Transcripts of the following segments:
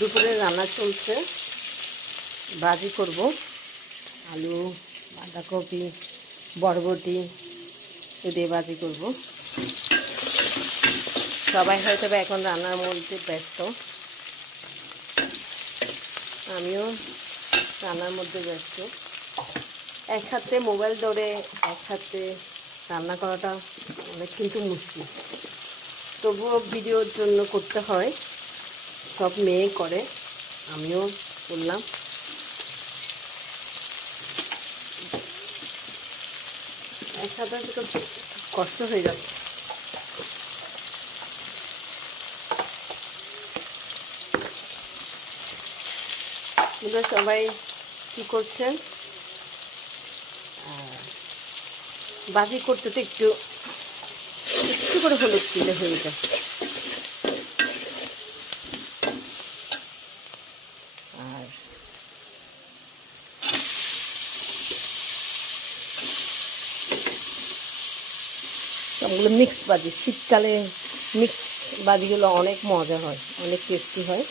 দুপুরে রান্না চলছে, ভাজি করব, আলু, বাঁধাকপি, বরবটি দিয়ে ভাজি করব। সবাই হয়তো এখন রান্নার মধ্যে ব্যস্ত, আমিও রান্নার মধ্যে ব্যস্ত। এক হাতে মোবাইল ধরে এক হাতে রান্না করাটা অনেক কিন্তু মুশকিল, তবুও ভিডিওর জন্য করতে হয়। সব মেয়ে করে, আমিও করলাম। এক হাতে তো কষ্ট হয়ে যাচ্ছে। সবাই কি করছেন? ভাজি করতে তো একটু একটু করে হলুদ দিলে হয়ে যায়। আর সবগুলো মিক্স ভাজি, শীতকালে মিক্স ভাজিগুলো অনেক মজা হয়, অনেক টেস্টি হয়।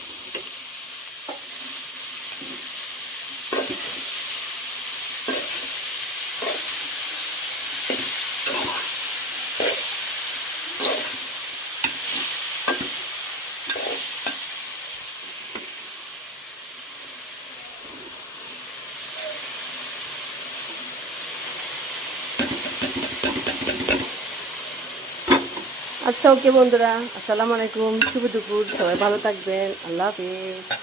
আচ্ছা, ওকে বন্ধুরা, আসসালামু আলাইকুম, শুভ দুপুর, সবাই ভালো থাকবেন, আল্লাহ হাফিজ।